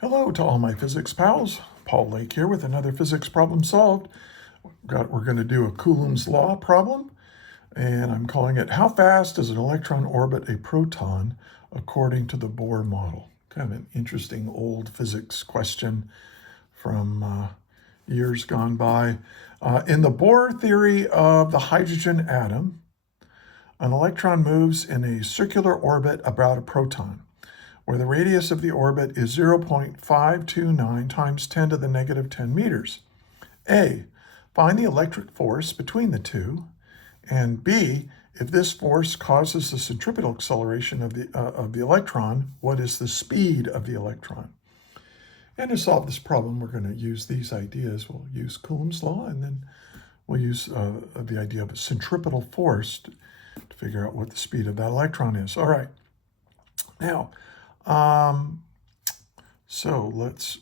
Hello to all my physics pals. Paul Lake here with another physics problem solved. We're going to do a Coulomb's law problem, and I'm calling it how fast does an electron orbit a proton according to the Bohr model? Kind of an interesting old physics question from years gone by. In the Bohr theory of the hydrogen atom, an electron moves in a circular orbit about a proton, where the radius of the orbit is 0.529 times 10 to the negative 10 meters. A, find the electric force between the two, and B, if this force causes the centripetal acceleration of the electron, what is the speed of the electron? And to solve this problem, we're going to use these ideas. We'll use Coulomb's law, and then we'll use the idea of a centripetal force to figure out what the speed of that electron is. All right. Now, so let's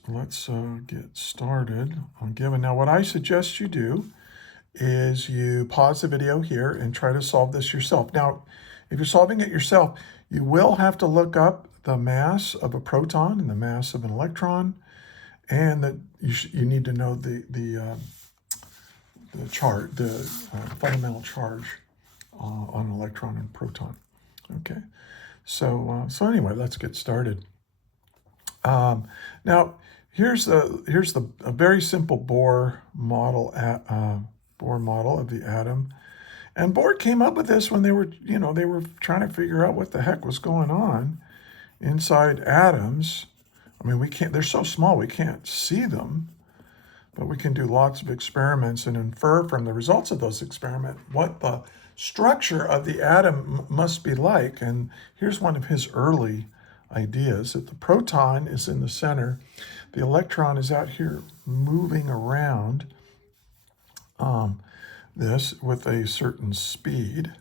get started on given. Now, what I suggest you do is you pause the video here and try to solve this yourself. Now, if you're solving it yourself, you will have to look up the mass of a proton and the mass of an electron, and that you need to know the fundamental charge on an electron and proton. Okay. So anyway, let's get started. Now, here's a very simple Bohr model of the atom, and Bohr came up with this when they were trying to figure out what the heck was going on inside atoms. I mean, they're so small we can't see them, but we can do lots of experiments and infer from the results of those experiments what the structure of the atom must be like. And here's one of his early ideas, that the proton is in the center, the electron is out here moving around this with a certain speed.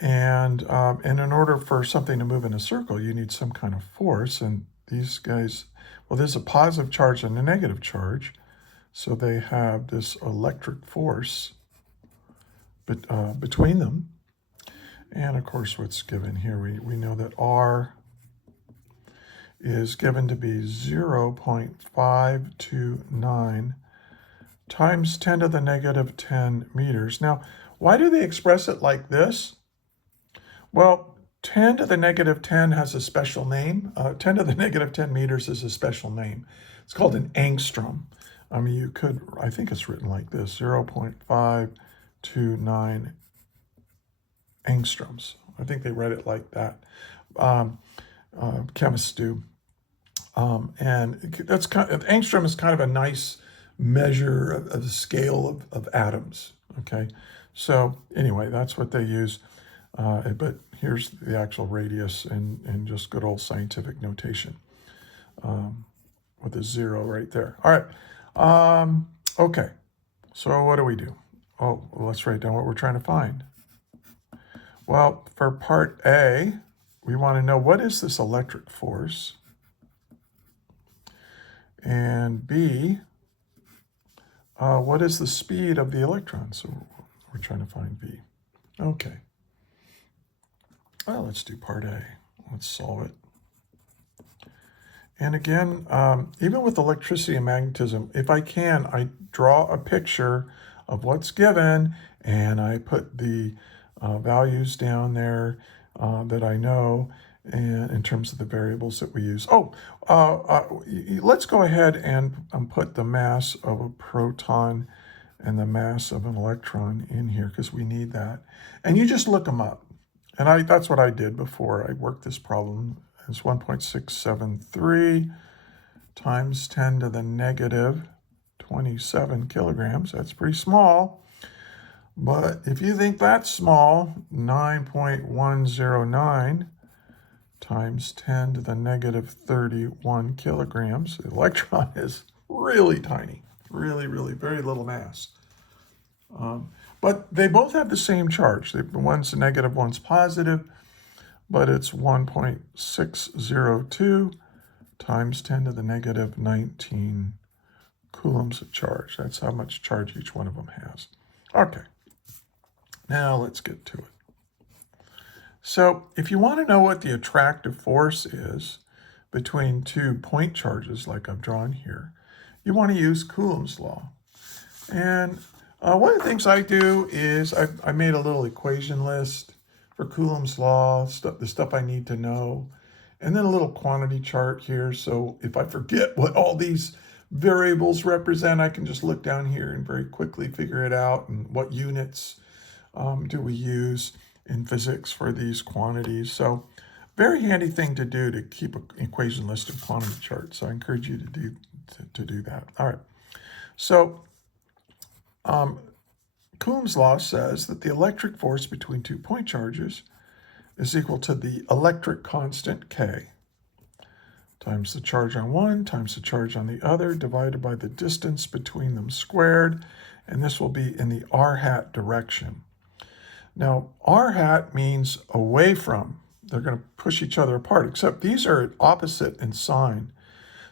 And in order for something to move in a circle, you need some kind of force. And these guys, well, there's a positive charge and a negative charge, so they have this electric force between them. And of course, what's given here, we know that R is given to be 0.529 times 10 to the negative 10 meters. Now, why do they express it like this? Well, 10 to the negative 10 has a special name. 10 to the negative 10 meters is a special name. It's called an angstrom. I mean, I think it's written like this, 0.529 angstroms. I think they read it like that. Chemists do. And that's angstrom is kind of a nice measure of the scale of atoms. Okay. So anyway, that's what they use. But here's the actual radius in just good old scientific notation with a 0 right there. All right. Okay. So what do we do? Oh, well, let's write down what we're trying to find. Well, for part A, we want to know what is this electric force, and B, what is the speed of the electron? So we're trying to find B. Okay. Well, let's do part A. Let's solve it. And again, even with electricity and magnetism, if I can, I draw a picture of what's given, and I put the values down there that I know, and in terms of the variables that we use. Let's go ahead and put the mass of a proton and the mass of an electron in here, because we need that. And you just look them up. And that's what I did before I worked this problem. It's 1.673 times 10 to the negative 27 kilograms. That's pretty small. But if you think that's small, 9.109 times 10 to the negative 31 kilograms. The electron is really tiny, really, really very little mass. But they both have the same charge. One's negative, one's positive, but it's 1.602 times 10 to the negative 19 coulombs of charge. That's how much charge each one of them has. Okay. Now let's get to it. So if you want to know what the attractive force is, between 2 point charges like I've drawn here, you want to use Coulomb's law. And one of the things I do is I made a little equation list for Coulomb's law, the stuff I need to know, and then a little quantity chart here. So if I forget what all these variables represent, I can just look down here and very quickly figure it out, and what units do we use in physics for these quantities. So very handy thing to do to keep an equation list and quantity chart. So I encourage you to do that. All right. So Coulomb's law says that the electric force between 2 point charges is equal to the electric constant K times the charge on one times the charge on the other divided by the distance between them squared, and this will be in the r hat direction. Now, r hat means away from. They're going to push each other apart, except these are opposite in sign.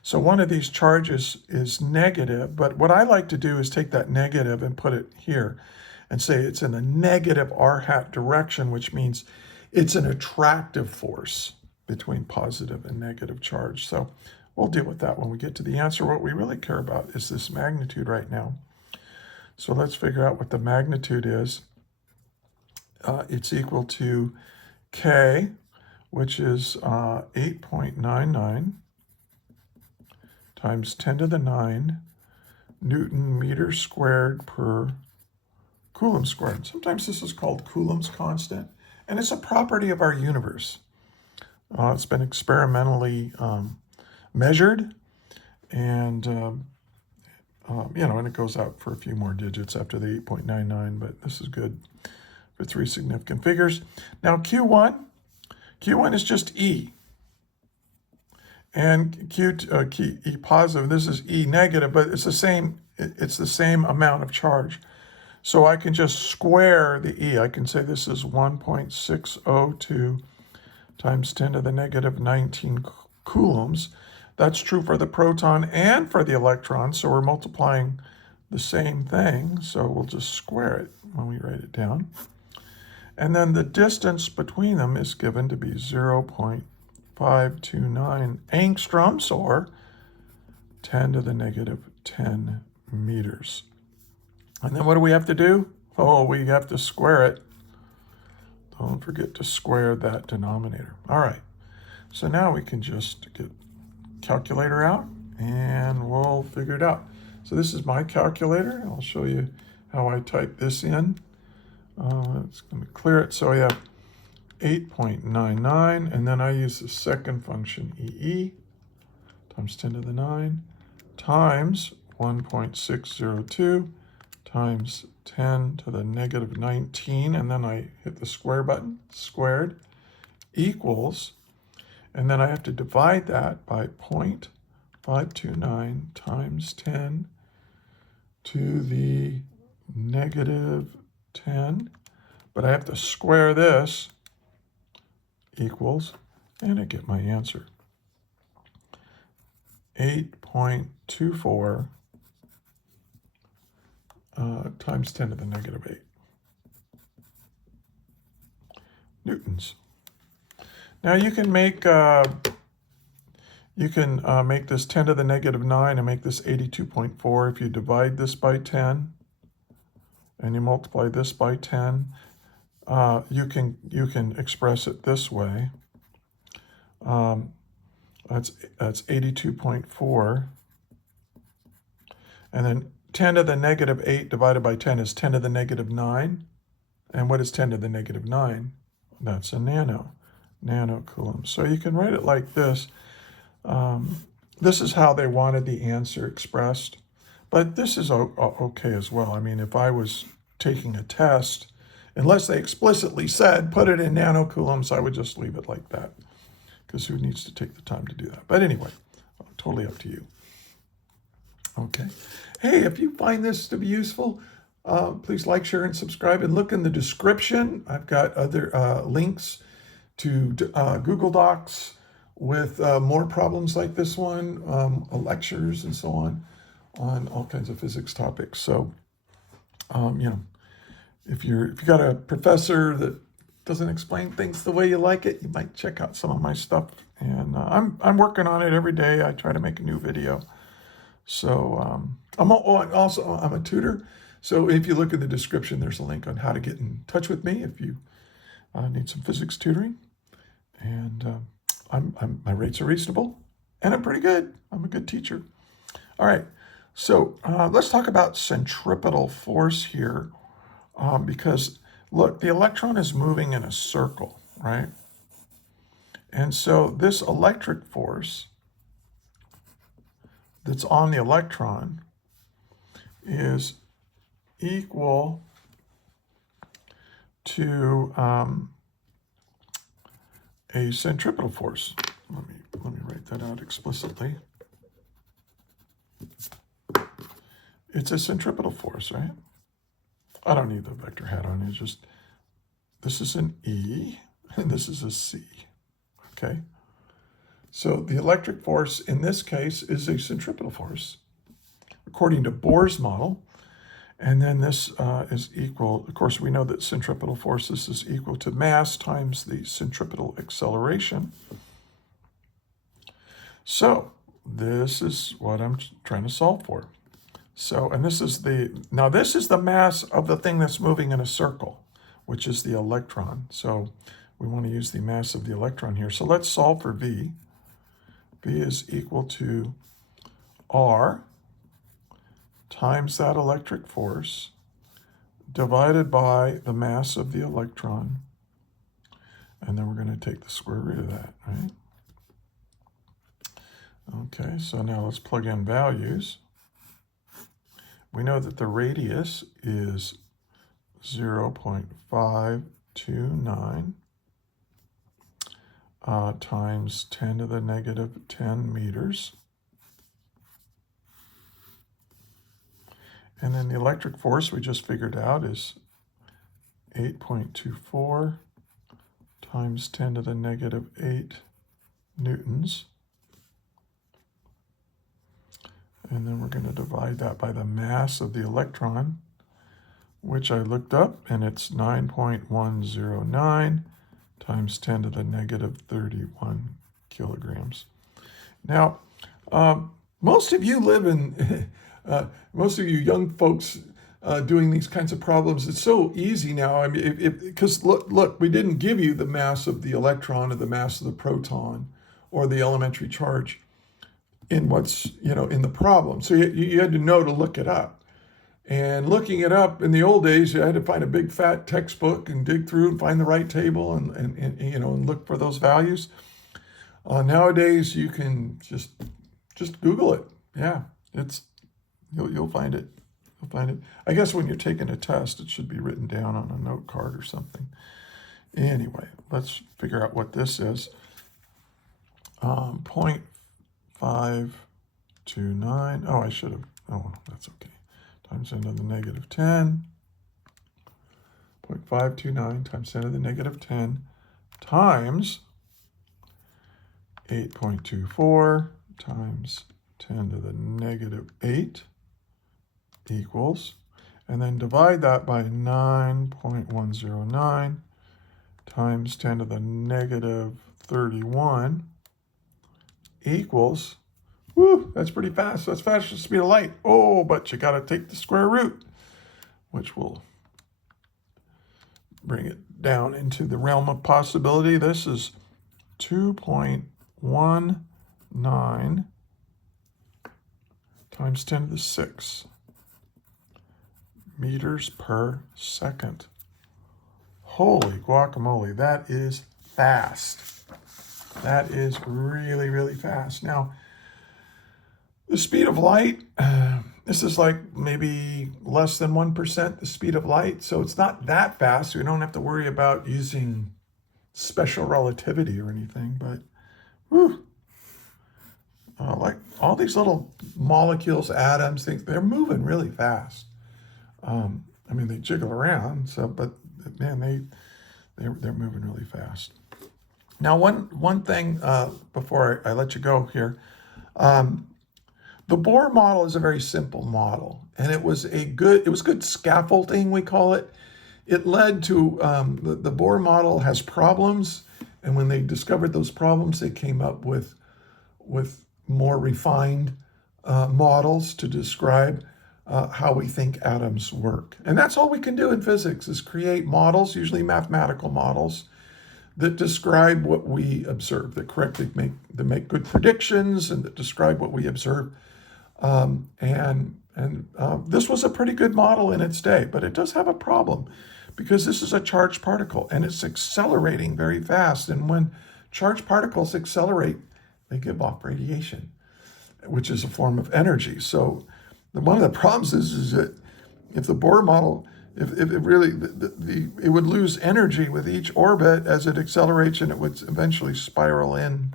So one of these charges is negative, but what I like to do is take that negative and put it here and say it's in a negative r hat direction, which means it's an attractive force between positive and negative charge. So we'll deal with that when we get to the answer. What we really care about is this magnitude right now. So let's figure out what the magnitude is. It's equal to K, which is 8.99 times 10 to the 9 Newton meter squared per Coulomb squared. Sometimes this is called Coulomb's constant, and it's a property of our universe. It's been experimentally measured, and and it goes out for a few more digits after the 8.99, but this is good for 3 significant figures. Now Q1 is just E, and E positive. This is E negative, but it's the same. It's the same amount of charge. So I can just square the E. I can say this is 1.602 times 10 to the negative 19 coulombs. That's true for the proton and for the electron, so we're multiplying the same thing, so we'll just square it when we write it down. And then the distance between them is given to be 0.529 angstroms, or 10 to the negative 10 meters. And then what do we have to do? Oh, we have to square it. Don't forget to square that denominator. All right, so now we can just get calculator out and we'll figure it out. So this is my calculator. I'll show you how I type this in. It's going to clear it. So I have 8.99, and then I use the second function, EE, times 10 to the 9, times 1.602 times 10 to the negative 19, and then I hit the square button, squared, equals, and then I have to divide that by 0.529 times 10 to the negative 10, but I have to square this, equals, and I get my answer. 8.24 times 10 to the negative 8 newtons. Now you can make this 10 to the negative 9 and make this 82.4 if you divide this by 10 and you multiply this by 10. You can express it this way. That's 82.4, and then 10 to the negative 8 divided by 10 is 10 to the negative 9. And what is 10 to the negative 9? That's a nanocoulomb. So you can write it like this. This is how they wanted the answer expressed, but this is okay as well. I mean, if I was taking a test, unless they explicitly said put it in nanocoulombs, I would just leave it like that, because who needs to take the time to do that? But anyway, totally up to you. Okay. Hey, if you find this to be useful, please like, share, and subscribe. And look in the description. I've got other links to Google Docs with more problems like this one, lectures and so on all kinds of physics topics. So, if you got a professor that doesn't explain things the way you like it, you might check out some of my stuff And I'm working on it every day. I try to make a new video. So I'm a tutor. So if you look in the description, there's a link on how to get in touch with me if you need some physics tutoring. And my rates are reasonable, and I'm pretty good. I'm a good teacher. All right, so let's talk about centripetal force here, because look, the electron is moving in a circle, right? And so this electric force that's on the electron is equal to a centripetal force. Let me write that out explicitly. It's a centripetal force, right? I don't need the vector hat on. It's just, this is an E and this is a C, okay? So the electric force in this case is a centripetal force, according to Bohr's model. And then this is equal, of course, we know that centripetal forces is equal to mass times the centripetal acceleration. So this is what I'm trying to solve for. So, and this is the mass of the thing that's moving in a circle, which is the electron. So we want to use the mass of the electron here. So let's solve for V. V is equal to R times that electric force divided by the mass of the electron. And then we're going to take the square root of that, right? Okay, so now let's plug in values. We know that the radius is 0.529 times 10 to the negative 10 meters. And then the electric force we just figured out is 8.24 times 10 to the negative 8 newtons. And then we're going to divide that by the mass of the electron, which I looked up, and it's 9.109 times 10 to the negative 31 kilograms. Now, most of you live in, most of you young folks doing these kinds of problems, it's so easy now. I mean, because look, we didn't give you the mass of the electron or the mass of the proton or the elementary charge in what's, in the problem. So you had to know to look it up. And looking it up in the old days, you had to find a big fat textbook and dig through and find the right table and look for those values. Nowadays, you can just Google it. Yeah, you'll find it. You'll find it. I guess when you're taking a test, it should be written down on a note card or something. Anyway, let's figure out what this is. 0.529. Oh, I should have. Oh, that's okay. Times 10 to the negative 10. 0.529 times 10 to the negative 10 times 8.24 times 10 to the negative 8 equals, and then divide that by 9.109 times 10 to the negative 31 equals, whoo, that's pretty fast. That's fast as the speed of light. Oh, but you got to take the square root, which will bring it down into the realm of possibility. This is 2.19 times 10 to the 6 meters per second. Holy guacamole, that is fast. That is really, really fast. Now, the speed of light, this is like maybe less than 1% the speed of light, so it's not that fast. We don't have to worry about using special relativity or anything, but whew, like all these little molecules, atoms, things, they're moving really fast. I mean, they jiggle around, but man, they're moving really fast. Now, one thing before I let you go here, the Bohr model is a very simple model, and it was good scaffolding, we call it. It led to the Bohr model has problems, And when they discovered those problems, they came up with more refined models to describe how we think atoms work. And that's all we can do in physics, is create models, usually mathematical models, that describe what we observe, that correctly make good predictions, and that describe what we observe. This was a pretty good model in its day, but it does have a problem, because this is a charged particle and it's accelerating very fast. And when charged particles accelerate, they give off radiation, which is a form of energy. So one of the problems is that if the Bohr model, if it really, it would lose energy with each orbit as it accelerates, and it would eventually spiral in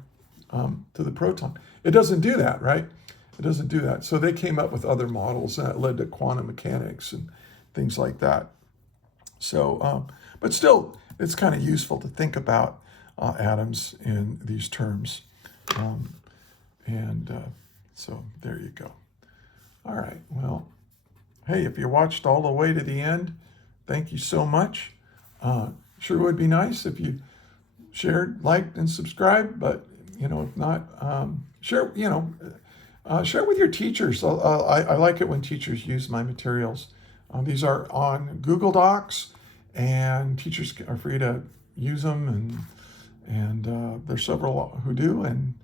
to the proton. It doesn't do that, right? It doesn't do that. So they came up with other models that led to quantum mechanics and things like that. So, but still, it's kind of useful to think about atoms in these terms. So there you go. All right, well, hey, if you watched all the way to the end, thank you so much. Sure would be nice if you shared, liked, and subscribed, but, if not, share, share with your teachers. I like it when teachers use my materials. These are on Google Docs, and teachers are free to use them, and there's several who do, and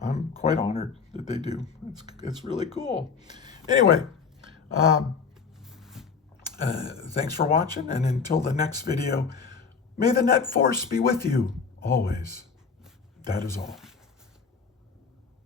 I'm quite honored that they do. It's really cool. Anyway, thanks for watching, and until the next video, may the net force be with you always. That is all.